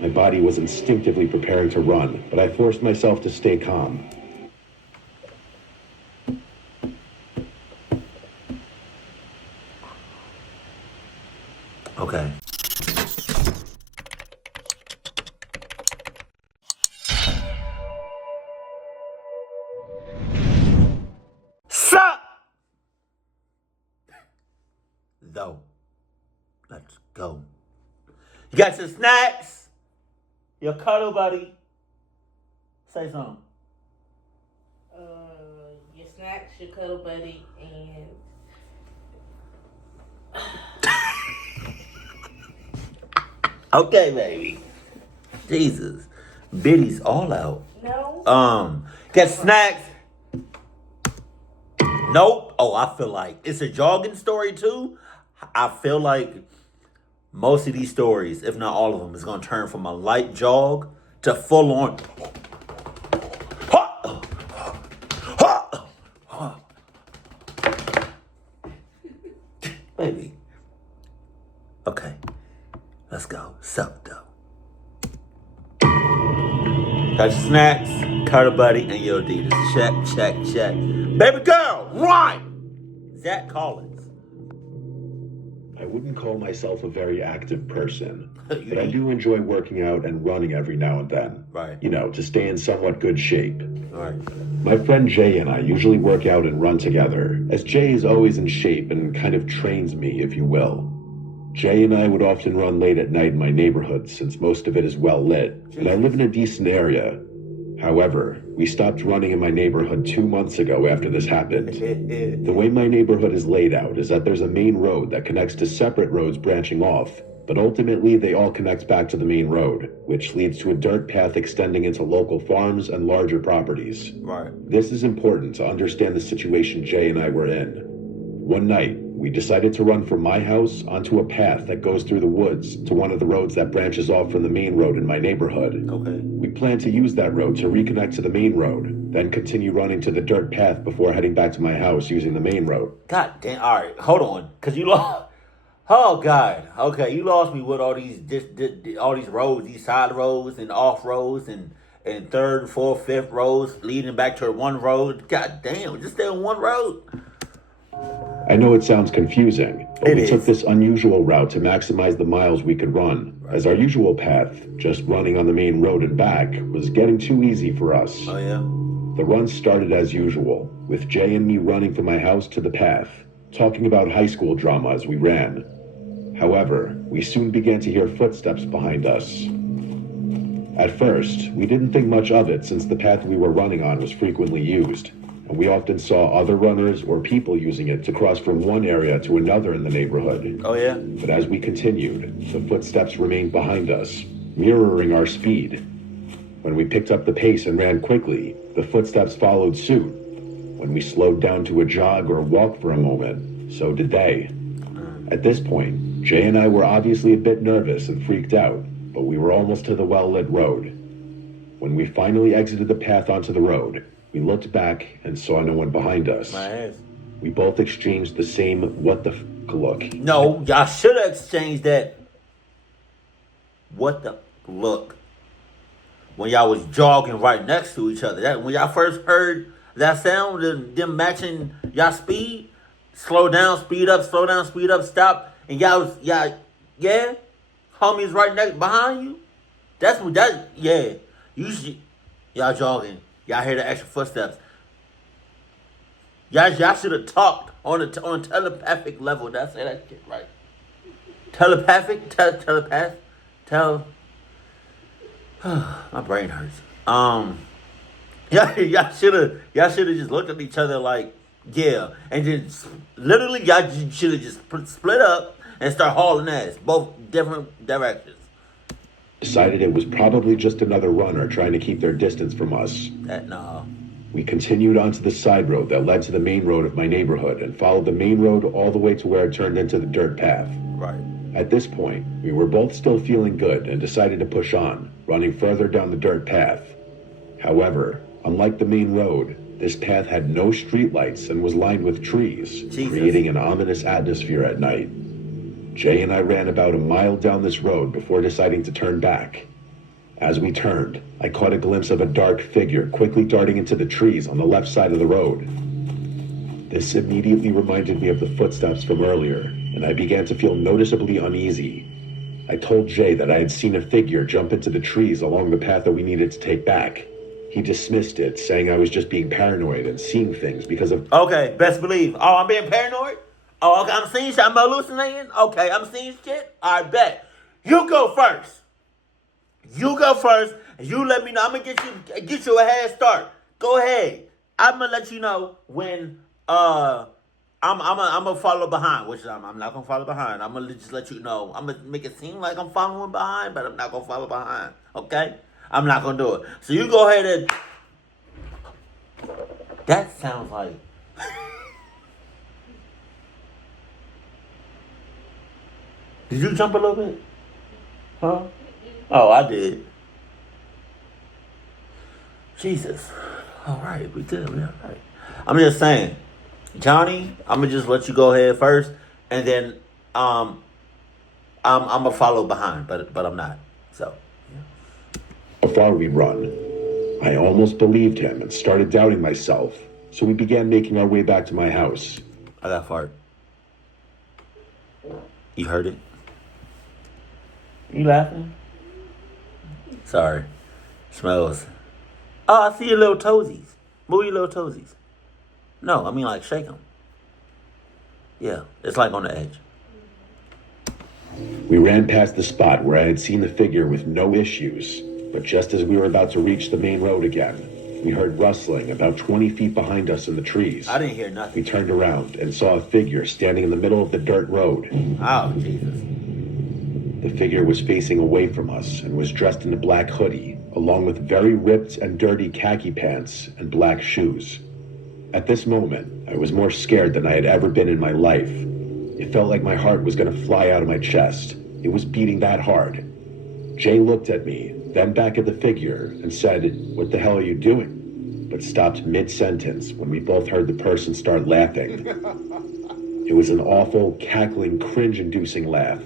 My body was instinctively preparing to run, but I forced myself to stay calm. Okay. Sup? Though. Let's go. You got your snacks? Your cuddle buddy? Say something. Your snacks, your cuddle buddy, and Okay, baby. Jesus. Biddy's all out. no. Get snacks. Nope. Oh, I feel like it's a jogging story too. I feel like most of these stories, if not all of them, is gonna turn from a light jog to full on. Baby. Okay. Let's go. Sup though. Got your snacks, cuddle buddy, and your Adidas. Check, check, check. Baby girl, right! Zach Collins. I wouldn't call myself a very active person, but I do enjoy working out and running every now and then. Right. You know, to stay in somewhat good shape. All right. My friend Jay and I usually work out and run together, as Jay is always in shape and kind of trains me, if you will. Jay and I would often run late at night in my neighborhood since most of it is well lit, and I live in a decent area. However, we stopped running in my neighborhood 2 months ago after this happened. The way my neighborhood is laid out is that there's a main road that connects to separate roads branching off, but ultimately they all connect back to the main road, which leads to a dirt path extending into local farms and larger properties. Right. This is important to understand the situation Jay and I were in. One night, we decided to run from my house onto a path that goes through the woods to one of the roads that branches off from the main road in my neighborhood. Okay. We plan to use that road to reconnect to the main road, then continue running to the dirt path before heading back to my house using the main road. God damn. All right. Hold on. Because you lost. Oh, God. Okay. You lost me with all these roads, these side roads and off roads and third, fourth, fifth roads leading back to one road. God damn. Just stay on one road. I know it sounds confusing, but It we is. took this unusual route to maximize the miles we could run, as our usual path, just running on the main road and back, was getting too easy for us. Oh, yeah? The run started as usual, with Jay and me running from my house to the path, talking about high school drama as we ran. However, we soon began to hear footsteps behind us. At first, we didn't think much of it since the path we were running on was frequently used, and we often saw other runners or people using it to cross from one area to another in the neighborhood. Oh, yeah? But as we continued, the footsteps remained behind us, mirroring our speed. When we picked up the pace and ran quickly, the footsteps followed suit. When we slowed down to a jog or walk for a moment, so did they. At this point, Jay and I were obviously a bit nervous and freaked out, but we were almost to the well-lit road. When we finally exited the path onto the road, we looked back and saw no one behind us. My ass. We both exchanged the same what the f*** look. No, y'all should have exchanged that. What the look? When y'all was jogging right next to each other. That when y'all first heard that sound, them matching y'all speed, slow down, speed up, stop, and y'all, yeah, homies right next behind you. That's what that, yeah. Usually, y'all jogging, y'all hear the extra footsteps. Y'all should have talked on a telepathic level. That's that shit right. Telepathic, telepath, my brain hurts. Y'all should have just looked at each other like, yeah, and then literally y'all should have just split up and start hauling ass both different directions. Decided it was probably just another runner trying to keep their distance from us. Nah. We continued onto the side road that led to the main road of my neighborhood and followed the main road all the way to where it turned into the dirt path. Right. At this point, we were both still feeling good and decided to push on, running further down the dirt path. However, unlike the main road, this path had no streetlights and was lined with trees, creating an ominous atmosphere at night. Jay and I ran about a mile down this road before deciding to turn back. As we turned, I caught a glimpse of a dark figure quickly darting into the trees on the left side of the road. This immediately reminded me of the footsteps from earlier, and I began to feel noticeably uneasy. I told Jay that I had seen a figure jump into the trees along the path that we needed to take back. He dismissed it, saying I was just being paranoid and seeing things because of... Okay, best believe. Oh, I'm being paranoid? Oh, okay, I'm seeing shit. I'm hallucinating? Okay, I'm seeing shit? I bet. You go first. You go first, and you let me know. I'm gonna get you a head start. Go ahead. I'm gonna let you know when I'm gonna follow behind, which I'm not gonna follow behind. I'm gonna just let you know. I'm gonna make it seem like I'm following behind, but I'm not gonna follow behind. Okay? I'm not gonna do it. So you go ahead and. That sounds like. Did you jump a little bit? Huh? Oh, I did. Jesus. All right, we did. We all right. I'm just saying, Johnny. I'm gonna just let you go ahead first, and then I'm gonna follow behind, but I'm not. So. Yeah. How far we'd run. I almost believed him and started doubting myself, so we began making our way back to my house. I got fart. You heard it? You laughing? Sorry. Smells. Oh, I see your little toesies. Move your little toesies. No, I mean like shake them. Yeah, it's like on the edge. We ran past the spot where I had seen the figure with no issues, but just as we were about to reach the main road again, we heard rustling about 20 feet behind us in the trees. I didn't hear nothing. We turned around and saw a figure standing in the middle of the dirt road. Oh, Jesus. The figure was facing away from us and was dressed in a black hoodie, along with very ripped and dirty khaki pants and black shoes. At this moment, I was more scared than I had ever been in my life. It felt like my heart was going to fly out of my chest. It was beating that hard. Jay looked at me, then back at the figure, and said, "What the hell are you doing?" But stopped mid-sentence when we both heard the person start laughing. It was an awful, cackling, cringe-inducing laugh.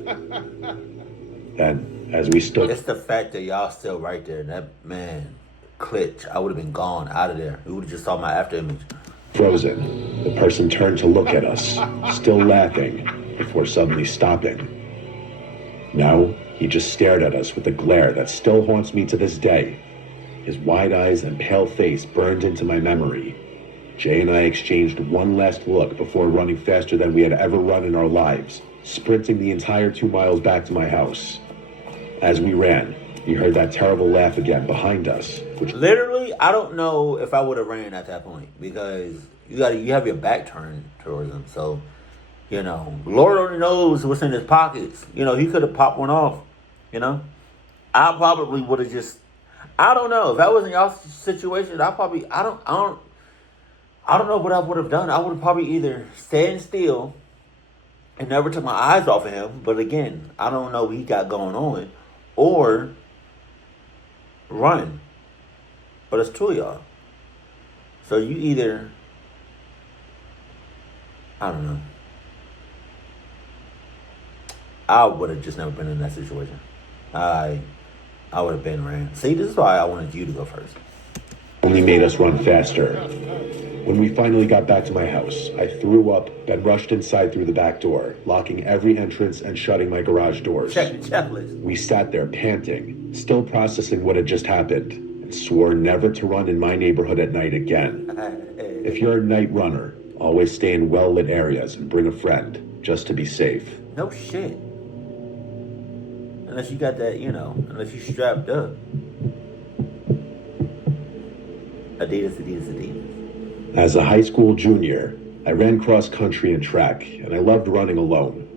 Then, as we stood... It's the fact that y'all still right there. That, man, glitch. I would have been gone out of there. You would have just saw my after image. Frozen, the person turned to look at us, still laughing, before suddenly stopping. Now, he just stared at us with a glare that still haunts me to this day. His wide eyes and pale face burned into my memory. Jay and I exchanged one last look before running faster than we had ever run in our lives, sprinting the entire 2 miles back to my house. As we ran, we heard that terrible laugh again behind us, which... Literally, I don't know if I would have ran at that point, because you have your back turned towards him. So, Lord only knows what's in his pockets. He could have popped one off. I probably would have just... I don't know. If that wasn't y'all's situation, I don't know what I would have done. I would have probably either stand still and never took my eyes off of him. But again, I don't know what he got going on. Or run. But it's two of y'all. So you either... I don't know. I would have just never been in that situation. I would have been ran. See, this is why I wanted you to go first. Only made us run faster. When we finally got back to my house, I threw up, then rushed inside through the back door, locking every entrance and shutting my garage doors. Check the checklist. We sat there panting, still processing what had just happened, and swore never to run in my neighborhood at night again. If you're a night runner, always stay in well-lit areas and bring a friend, just to be safe. No shit. Unless you got that, unless you strapped up. Adidas. As a high school junior, I ran cross country and track, and I loved running alone.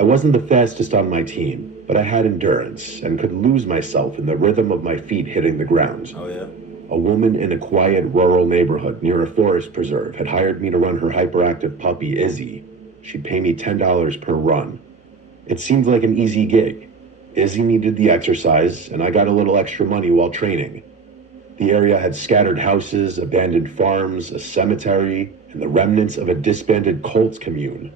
I wasn't the fastest on my team, but I had endurance and could lose myself in the rhythm of my feet hitting the ground. Oh, yeah? A woman in a quiet rural neighborhood near a forest preserve had hired me to run her hyperactive puppy, Izzy. She'd pay me $10 per run. It seemed like an easy gig. Izzy needed the exercise, and I got a little extra money while training. The area had scattered houses, abandoned farms, a cemetery, and the remnants of a disbanded Colts commune.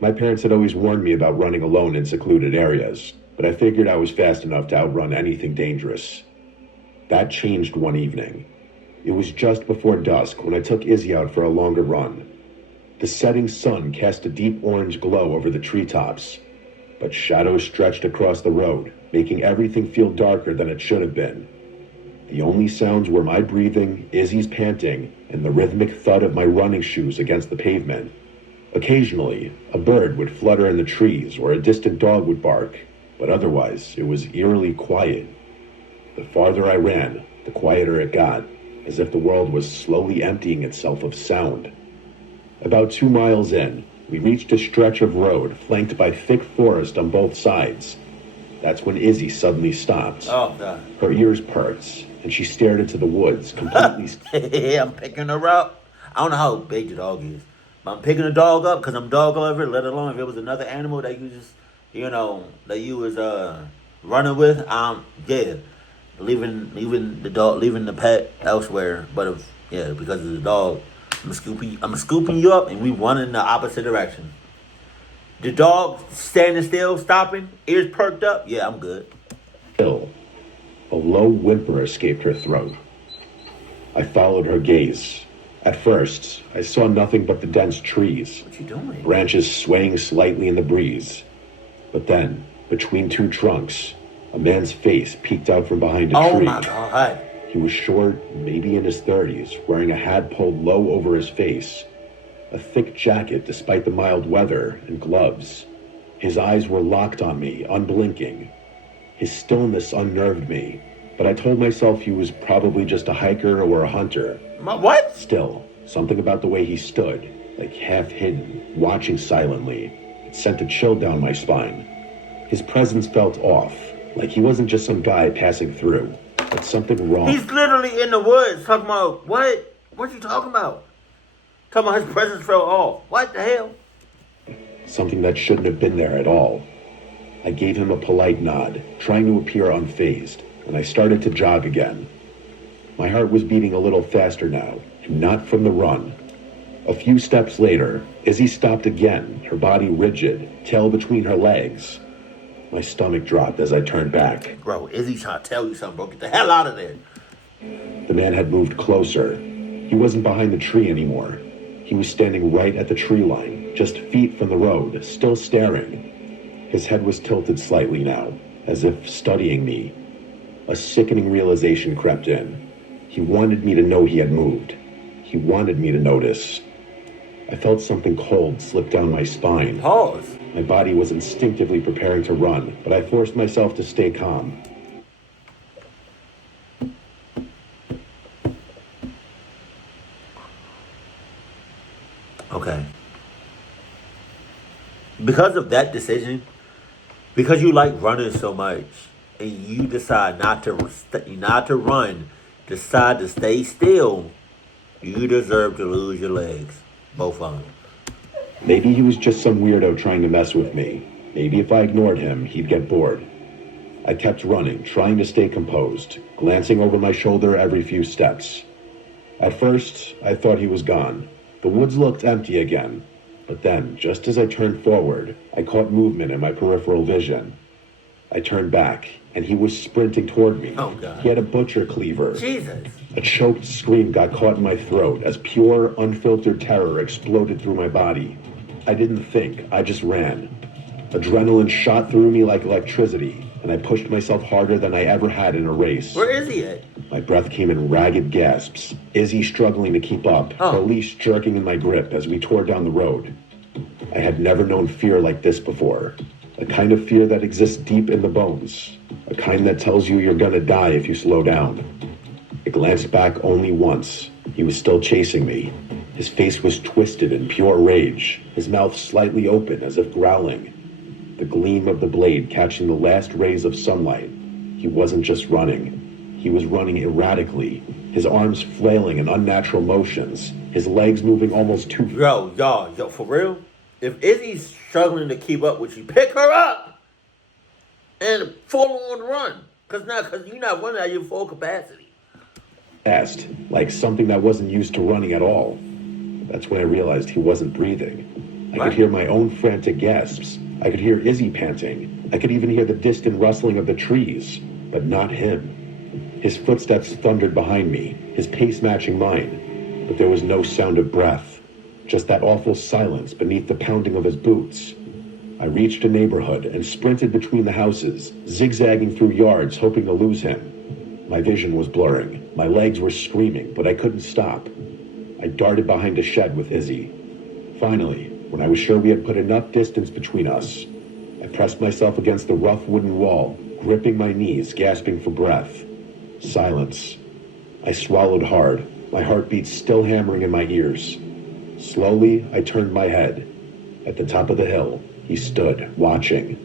My parents had always warned me about running alone in secluded areas. but I figured I was fast enough to outrun anything dangerous. That changed one evening. It was just before dusk when I took Izzy out for a longer run. The setting sun cast a deep orange glow over the treetops, but shadows stretched across the road, making everything feel darker than it should have been. The only sounds were my breathing, Izzy's panting, and the rhythmic thud of my running shoes against the pavement. Occasionally, a bird would flutter in the trees or a distant dog would bark, but otherwise it was eerily quiet. The farther I ran, the quieter it got, as if the world was slowly emptying itself of sound. About 2 miles in, we reached a stretch of road flanked by thick forest on both sides. That's when Izzy suddenly stopped. Oh, God. Her ears perked, and she stared into the woods, completely... I'm picking her up. I don't know how big the dog is, but I'm picking the dog up because I'm dog lover, let alone if it was another animal that you just, that you was running with. Yeah, leaving the pet elsewhere. But because of the dog, I'm scooping you up, and we run in the opposite direction. The dog standing still, stopping, ears perked up. Yeah, I'm good. Still, a low whimper escaped her throat. I followed her gaze. At first, I saw nothing but the dense trees. What you doing? Branches swaying slightly in the breeze. But then, between two trunks, a man's face peeked out from behind a tree. Oh my God. He was short, maybe in his 30s, wearing a hat pulled low over his face, a thick jacket despite the mild weather, and gloves. His eyes were locked on me, unblinking. His stillness unnerved me, but I told myself he was probably just a hiker or a hunter. What? Still, something about the way he stood, like half hidden, watching silently, it sent a chill down my spine. His presence felt off, like he wasn't just some guy passing through, but something wrong. He's literally in the woods talking about, what? What you talking about? Talking about his presence fell off. What the hell? Something that shouldn't have been there at all. I gave him a polite nod, trying to appear unfazed, and I started to jog again. My heart was beating a little faster now, and not from the run. A few steps later, Izzy stopped again, her body rigid, tail between her legs. My stomach dropped as I turned back. Bro, Izzy's trying to tell you something, bro. Get the hell out of there. The man had moved closer. He wasn't behind the tree anymore. He was standing right at the tree line, just feet from the road, still staring. His head was tilted slightly now, as if studying me. A sickening realization crept in. He wanted me to know he had moved. He wanted me to notice. I felt something cold slip down my spine. Pause. My body was instinctively preparing to run, but I forced myself to stay calm. Okay. Because of that decision, because you like running so much, and you decide not to run, decide to stay still, you deserve to lose your legs, both of them. Maybe he was just some weirdo trying to mess with me. Maybe if I ignored him, he'd get bored. I kept running, trying to stay composed, glancing over my shoulder every few steps. At first, I thought he was gone. The woods looked empty again. But then, just as I turned forward, I caught movement in my peripheral vision. I turned back, and he was sprinting toward me. Oh, God. He had a butcher cleaver. Jesus. A choked scream got caught in my throat as pure, unfiltered terror exploded through my body. I didn't think, I just ran. Adrenaline shot through me like electricity, and I pushed myself harder than I ever had in a race. Where is he at? My breath came in ragged gasps, Izzy struggling to keep up, her leash jerking in my grip as we tore down the road. I had never known fear like this before. A kind of fear that exists deep in the bones. A kind that tells you you're gonna die if you slow down. I glanced back only once. He was still chasing me. His face was twisted in pure rage, his mouth slightly open as if growling. The gleam of the blade catching the last rays of sunlight. He wasn't just running. He was running erratically, his arms flailing in unnatural motions, his legs moving almost too... Yo, for real? If Izzy's struggling to keep up with you, pick her up and follow on the run. Because you're not running at your full capacity. Fast, like something that wasn't used to running at all. That's when I realized he wasn't breathing. I could hear my own frantic gasps. I could hear Izzy panting. I could even hear the distant rustling of the trees, but not him. His footsteps thundered behind me, his pace matching mine, but there was no sound of breath, just that awful silence beneath the pounding of his boots. I reached a neighborhood and sprinted between the houses, zigzagging through yards hoping to lose him. My vision was blurring, my legs were screaming, but I couldn't stop. I darted behind a shed with Izzy. Finally, when I was sure we had put enough distance between us, I pressed myself against the rough wooden wall, gripping my knees, gasping for breath. Silence. I swallowed hard, my heartbeat still hammering in my ears. Slowly, I turned my head. At the top of the hill, he stood, watching.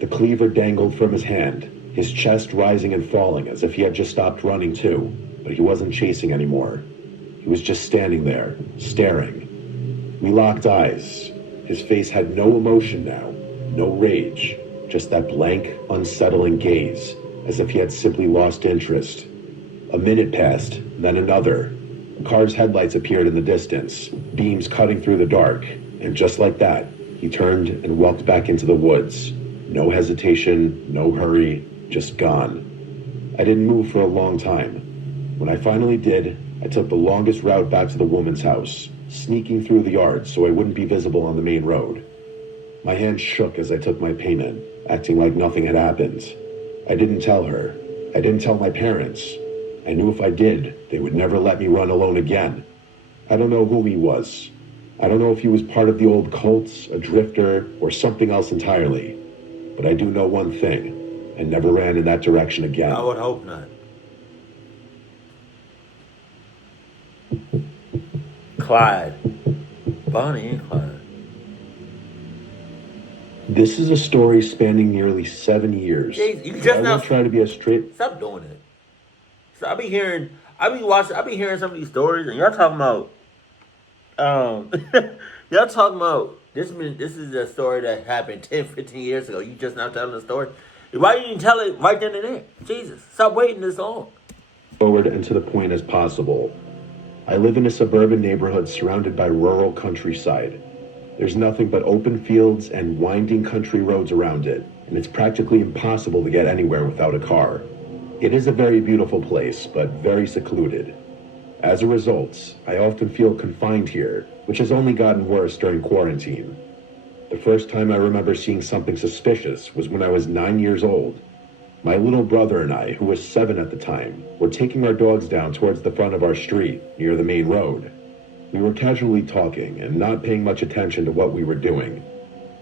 The cleaver dangled from his hand, his chest rising and falling as if he had just stopped running too, but he wasn't chasing anymore. He was just standing there, staring. We locked eyes. His face had no emotion now, no rage, just that blank, unsettling gaze, as if he had simply lost interest. A minute passed, then another. A car's headlights appeared in the distance, beams cutting through the dark, and just like that, he turned and walked back into the woods. No hesitation, no hurry, just gone. I didn't move for a long time. When I finally did, I took the longest route back to the woman's house, sneaking through the yard so I wouldn't be visible on the main road. My hand shook as I took my payment, acting like nothing had happened. I didn't tell her. I didn't tell my parents. I knew if I did, they would never let me run alone again. I don't know who he was. I don't know if he was part of the old cults, a drifter, or something else entirely. But I do know one thing. I never ran in that direction again. I would hope not. Clyde. Bonnie and Clyde. This is a story spanning nearly 7 years. Jeez, you just I now will try to be as straight. Stop doing it. So I be hearing some of these stories, and y'all talking about, y'all talking about this is a story that happened 10, 15 years ago. You just now telling the story. Why you didn't tell it right then and there? Jesus, stop waiting this long. Forward and to the point as possible. I live in a suburban neighborhood surrounded by rural countryside. There's nothing but open fields and winding country roads around it, and it's practically impossible to get anywhere without a car. It is a very beautiful place, but very secluded. As a result, I often feel confined here, which has only gotten worse during quarantine. The first time I remember seeing something suspicious was when I was 9 years old. My little brother and I, who was 7 at the time, were taking our dogs down towards the front of our street, near the main road. We were casually talking and not paying much attention to what we were doing.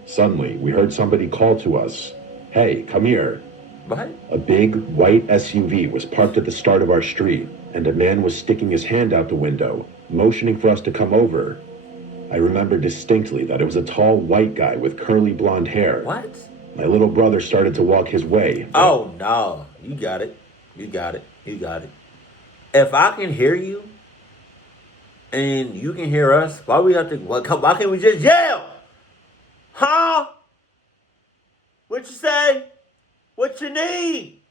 Suddenly, we heard somebody call to us, "Hey, come here." What? A big, white SUV was parked at the start of our street, and a man was sticking his hand out the window, motioning for us to come over. I remember distinctly that it was a tall, white guy with curly blonde hair. What? My little brother started to walk his way. Oh, no. You got it. You got it. You got it. If I can hear you, and you can hear us, why can't we just yell? Huh? What you say? What you need?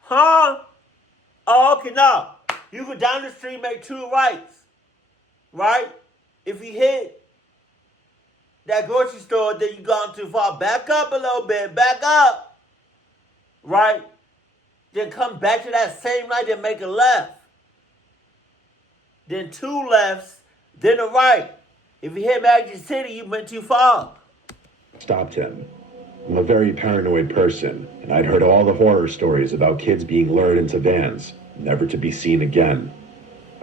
Huh? Oh, okay, now. You go down the street, make 2 rights. Right? If you hit that grocery store that you gone too far, back up a little bit, back up. Right? Then come back to that same light and make a left. Then 2 lefts, then a right. If you hit Magic City, you went too far. Stopped him. I'm a very paranoid person, and I'd heard all the horror stories about kids being lured into vans, never to be seen again.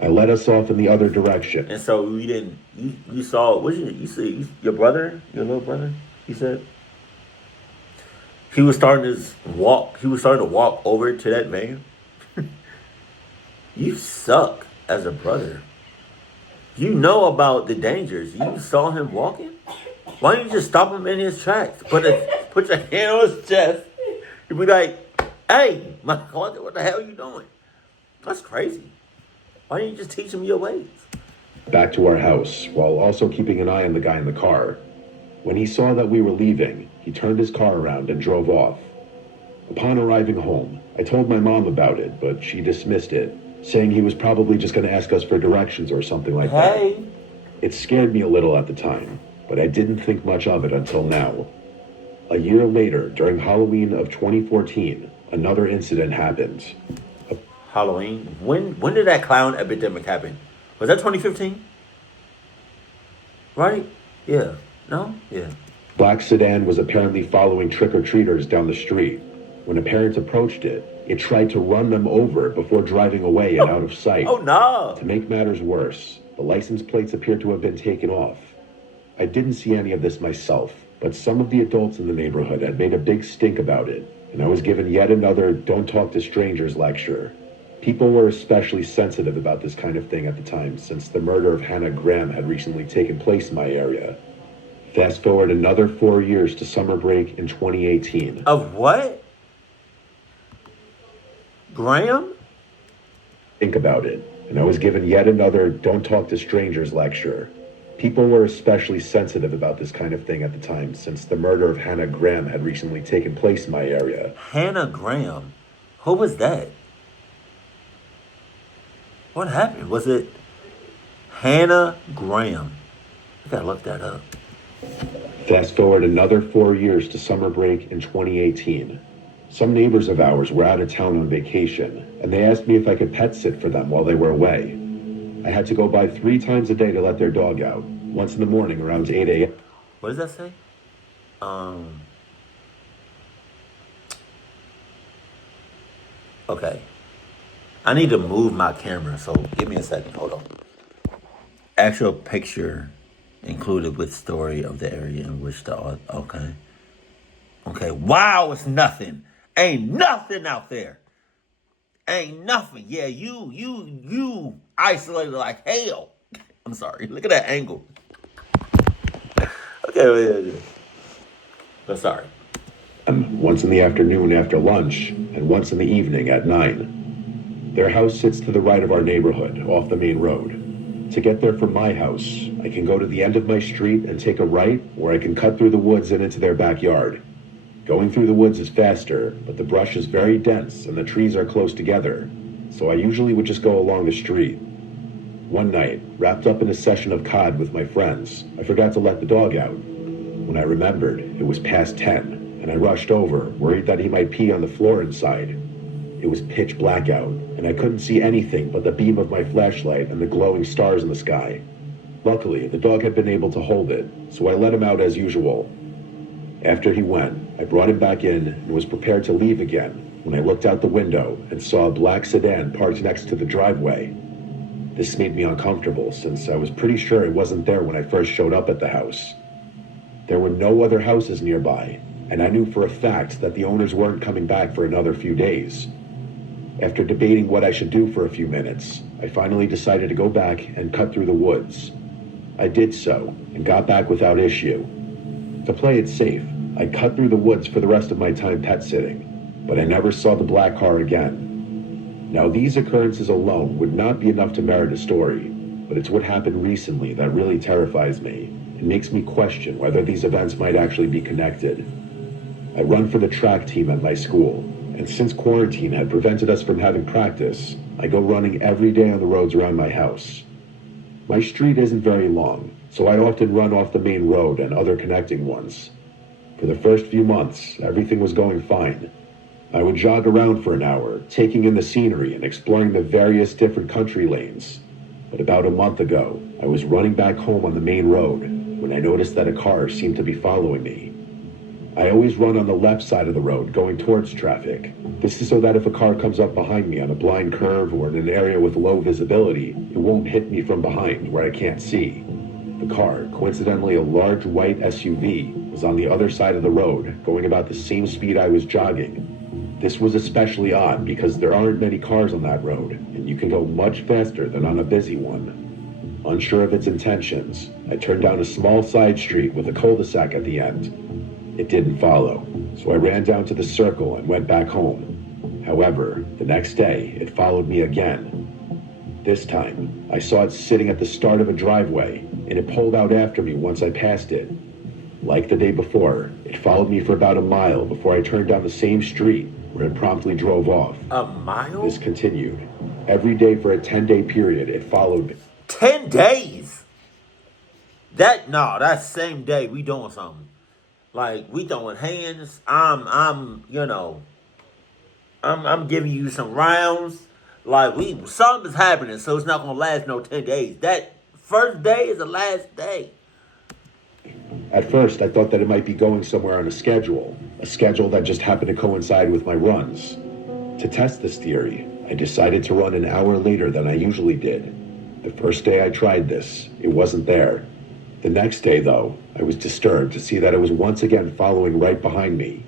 I led us off in the other direction. And so you saw, you see your brother, your little brother, he said? He was starting to walk over to that van. You suck as a brother. You know about the dangers. You saw him walking? Why don't you just stop him in his tracks? Put your hand on his chest. You'd be like, "Hey, what the hell are you doing?" That's crazy. Why don't you just teach him your ways? Back to our house, while also keeping an eye on the guy in the car. When he saw that we were leaving, he turned his car around and drove off. Upon arriving home, I told my mom about it, but she dismissed it, saying he was probably just going to ask us for directions or something like that. It scared me a little at the time, but I didn't think much of it until now. A year later, during Halloween of 2014, another incident happened. Halloween. When did that clown epidemic happen? Was that 2015? Right? Yeah. No? Yeah. Black sedan was apparently following trick-or-treaters down the street. When a parent approached it, it tried to run them over before driving away and out of sight. Oh no. To make matters worse, the license plates appeared to have been taken off. I didn't see any of this myself, but some of the adults in the neighborhood had made a big stink about it, and I was given yet another "don't talk to strangers" lecture. People were especially sensitive about this kind of thing at the time, since the murder of Hannah Graham had recently taken place in my area. Fast forward another 4 years to summer break in 2018. Of what? Graham? Think about it, and I was given yet another "don't talk to strangers" lecture. People were especially sensitive about this kind of thing at the time, since the murder of Hannah Graham had recently taken place in my area. Hannah Graham? Who was that? What happened? Was it Hannah Graham? I gotta look that up. Fast forward another 4 years to summer break in 2018. Some neighbors of ours were out of town on vacation, and they asked me if I could pet sit for them while they were away. I had to go by 3 times a day to let their dog out, once in the morning around 8 a.m. What does that say? Okay. I need to move my camera, so give me a second. Hold on. Actual picture included with story of the area in which the okay. Okay. Wow, it's nothing. Ain't nothing out there. Ain't nothing. Yeah, you isolated like hell. I'm sorry. Look at that angle. Okay, but sorry. Once in the afternoon after lunch, and once in the evening at 9. Their house sits to the right of our neighborhood, off the main road. To get there from my house, I can go to the end of my street and take a right, or I can cut through the woods and into their backyard. Going through the woods is faster, but the brush is very dense and the trees are close together, so I usually would just go along the street. One night, wrapped up in a session of COD with my friends, I forgot to let the dog out. When I remembered, it was past 10, and I rushed over, worried that he might pee on the floor inside. It was pitch black out, and I couldn't see anything but the beam of my flashlight and the glowing stars in the sky. Luckily, the dog had been able to hold it, so I let him out as usual. After he went, I brought him back in and was prepared to leave again when I looked out the window and saw a black sedan parked next to the driveway. This made me uncomfortable since I was pretty sure it wasn't there when I first showed up at the house. There were no other houses nearby, and I knew for a fact that the owners weren't coming back for another few days. After debating what I should do for a few minutes, I finally decided to go back and cut through the woods. I did so, and got back without issue. To play it safe, I cut through the woods for the rest of my time pet sitting, but I never saw the black car again. Now, these occurrences alone would not be enough to merit a story, but it's what happened recently that really terrifies me and makes me question whether these events might actually be connected. I run for the track team at my school, and since quarantine had prevented us from having practice, I go running every day on the roads around my house. My street isn't very long, so I often run off the main road and other connecting ones. For the first few months, everything was going fine. I would jog around for an hour, taking in the scenery and exploring the various different country lanes. But about a month ago, I was running back home on the main road when I noticed that a car seemed to be following me. I always run on the left side of the road, going towards traffic. This is so that if a car comes up behind me on a blind curve or in an area with low visibility, it won't hit me from behind where I can't see. The car, coincidentally a large white SUV, was on the other side of the road, going about the same speed I was jogging. This was especially odd because there aren't many cars on that road, and you can go much faster than on a busy one. Unsure of its intentions, I turned down a small side street with a cul-de-sac at the end. It didn't follow, so I ran down to the circle and went back home. However, the next day, it followed me again. This time, I saw it sitting at the start of a driveway, and it pulled out after me once I passed it. Like the day before, it followed me for about a mile before I turned down the same street, where it promptly drove off. A mile? This continued. Every day for a 10-day period, it followed me. 10 days? That same day we doing something. Like we throwing hands. I'm giving you some rounds. Like something's happening, so it's not gonna last no 10 days. That first day is the last day. At first, I thought that it might be going somewhere on a schedule that just happened to coincide with my runs. To test this theory, I decided to run an hour later than I usually did. The first day I tried this, it wasn't there. The next day, though, I was disturbed to see that it was once again following right behind me.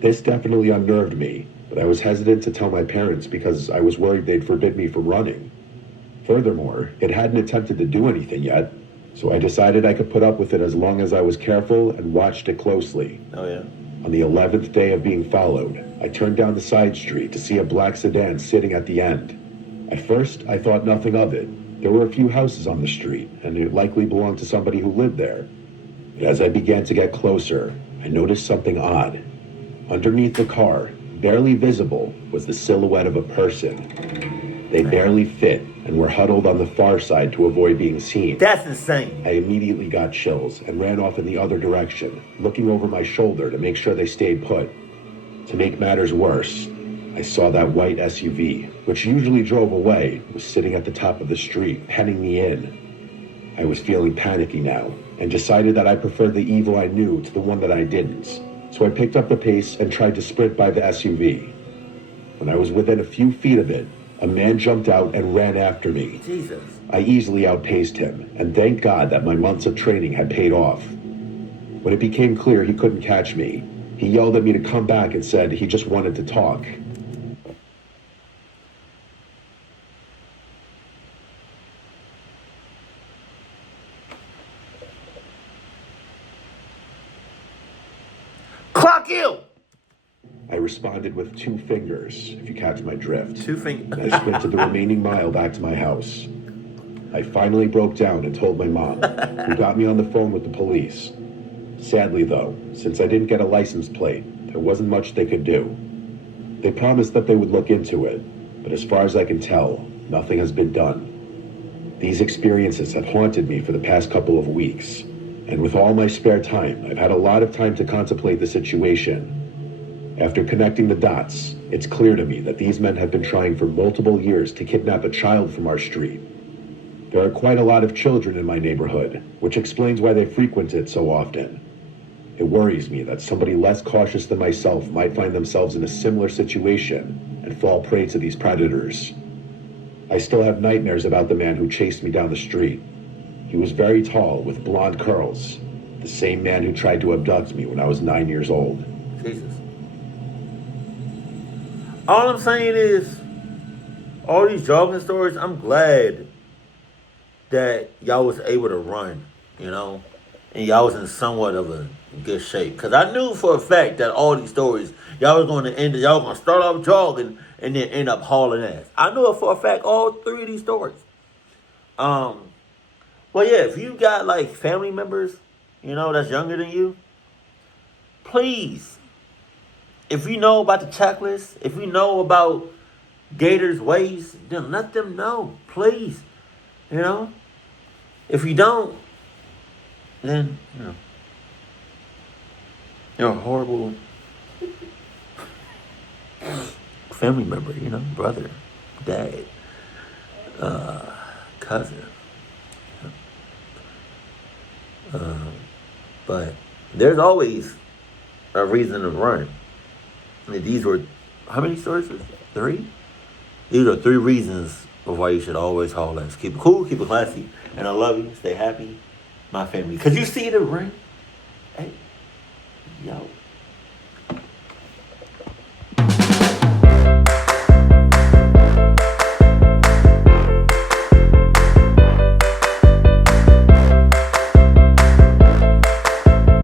This definitely unnerved me, but I was hesitant to tell my parents because I was worried they'd forbid me from running. Furthermore, it hadn't attempted to do anything yet, so I decided I could put up with it as long as I was careful and watched it closely. Oh yeah. On the 11th day of being followed, I turned down the side street to see a black sedan sitting at the end. At first, I thought nothing of it. There were a few houses on the street, and it likely belonged to somebody who lived there. But as I began to get closer, I noticed something odd. Underneath the car, barely visible, was the silhouette of a person. They barely fit and were huddled on the far side to avoid being seen. That's insane. I immediately got chills and ran off in the other direction, looking over my shoulder to make sure they stayed put. To make matters worse, I saw that white SUV, which usually drove away, was sitting at the top of the street, heading me in. I was feeling panicky now, and decided that I preferred the evil I knew to the one that I didn't. So I picked up the pace and tried to sprint by the SUV. When I was within a few feet of it, a man jumped out and ran after me. Jesus. I easily outpaced him, and thank God that my months of training had paid off. When it became clear he couldn't catch me, he yelled at me to come back and said he just wanted to talk. Clock you! I responded with 2 fingers, if you catch my drift. 2 fingers. And I sprinted the remaining mile back to my house. I finally broke down and told my mom, who got me on the phone with the police. Sadly, though, since I didn't get a license plate, there wasn't much they could do. They promised that they would look into it, but as far as I can tell, nothing has been done. These experiences have haunted me for the past couple of weeks, and with all my spare time, I've had a lot of time to contemplate the situation. After connecting the dots, it's clear to me that these men have been trying for multiple years to kidnap a child from our street. There are quite a lot of children in my neighborhood, which explains why they frequent it so often. It worries me that somebody less cautious than myself might find themselves in a similar situation and fall prey to these predators. I still have nightmares about the man who chased me down the street. He was very tall, with blonde curls, the same man who tried to abduct me when I was 9 years old. Jesus. All I'm saying is, all these jogging stories, I'm glad that y'all was able to run, and y'all was in somewhat of a good shape. Because I knew for a fact that all these stories, y'all going to start off jogging and then end up hauling ass. I knew it for a fact, all 3 of these stories. Well, yeah, if you got like family members, that's younger than you, please, if you know about the checklist, if you know about Gattor's ways, then let them know, please. If you don't, then, you're a horrible family member, brother, dad, cousin. But there's always a reason to run. And these were, how many stories? 3? These are 3 reasons of why you should always haul ass. Keep it cool, keep it classy. And I love you. Stay happy. My family. Because you see the ring. Hey, yo.